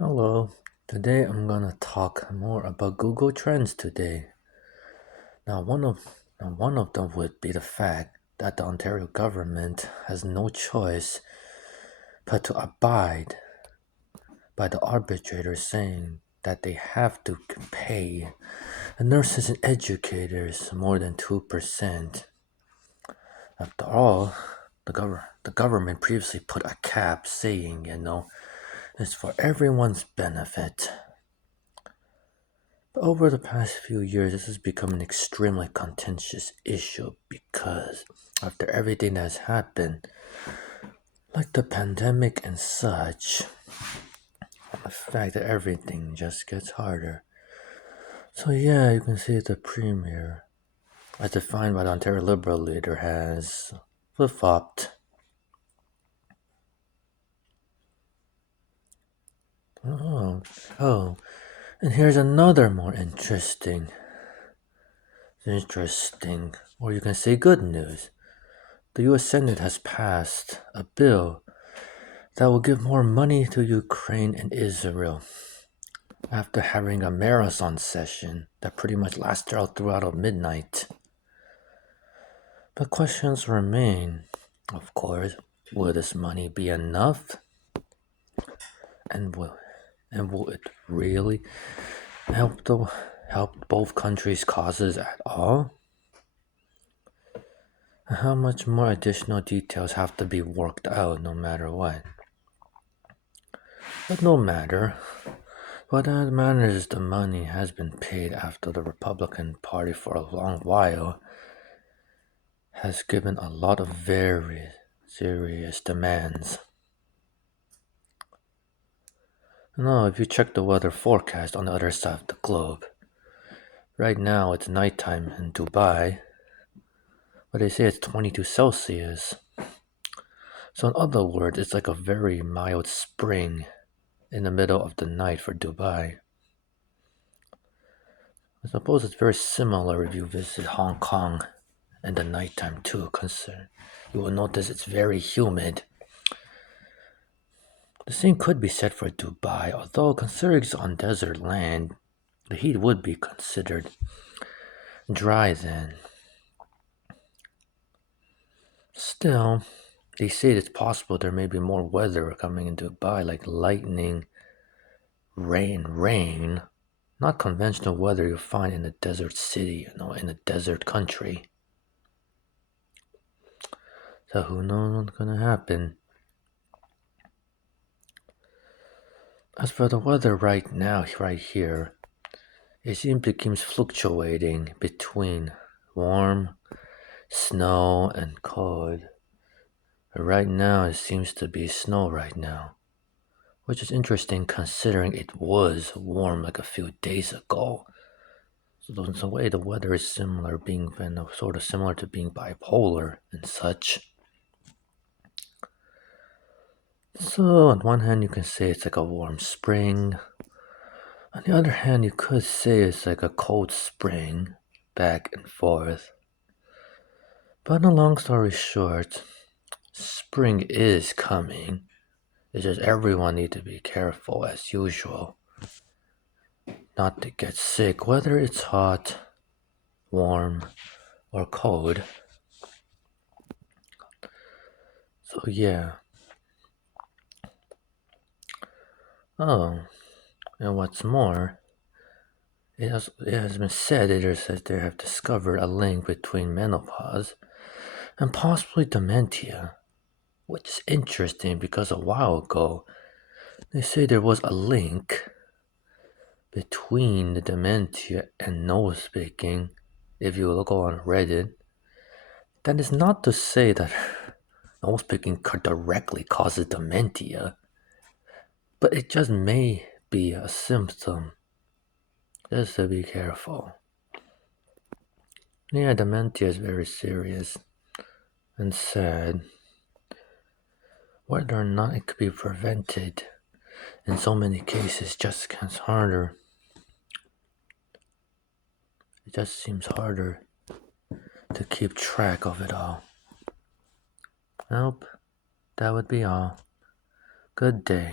Hello, today I'm gonna talk more about Google Trends today. Now one of them would be the fact that the Ontario government has no choice but to abide by the arbitrator saying that they have to pay the nurses and educators more than 2%. After all, the government previously put a cap saying, it's for everyone's benefit. But over the past few years, this has become an extremely contentious issue because after everything that's happened, like the pandemic and such, the fact that everything just gets harder. So yeah, you can see the premier, as defined by the Ontario Liberal leader, has flip-flopped. Oh, oh, and here's another more interesting, or you can say good news. The US Senate has passed a bill that will give more money to Ukraine and Israel after having a marathon session that pretty much lasted all throughout midnight. But questions remain, of course, will this money be enough? And will it really help both countries' causes at all? How much more additional details have to be worked out no matter what? But no matter, what that matters is the money has been paid after the Republican Party for a long while has given a lot of very serious demands. No, if you check the weather forecast on the other side of the globe, right now it's nighttime in Dubai, but they say it's 22 Celsius. So in other words, it's like a very mild spring in the middle of the night for Dubai. I suppose it's very similar if you visit Hong Kong in the nighttime too, consider. You will notice it's very humid. The same could be said for Dubai, although considering it's on desert land, the heat would be considered dry then. Still, they say it's possible there may be more weather coming in Dubai, like lightning, rain, not conventional weather you'll find in a desert city, in a desert country. So who knows what's gonna happen? As for the weather right now, right here, it simply keeps fluctuating between warm, snow, and cold. Right now, it seems to be snow right now, which is interesting considering it was warm like a few days ago. So in some way, the weather is similar, being sort of similar to being bipolar and such. So on one hand, you can say it's like a warm spring. On the other hand, you could say it's like a cold spring, back and forth. But in a long story short, spring is coming. It's just everyone need to be careful as usual, not to get sick, whether it's hot, warm, or cold. So yeah. Oh, and what's more, it has been said editors that they have discovered a link between menopause and possibly dementia, which is interesting because a while ago they say there was a link between the dementia and nose picking. If you look on Reddit, that is not to say that nose picking directly causes dementia, but it just may be a symptom. Just to be careful. Yeah, dementia is very serious and sad. Whether or not it could be prevented in so many cases just gets harder. It just seems harder to keep track of it all. Nope, that would be all. Good day.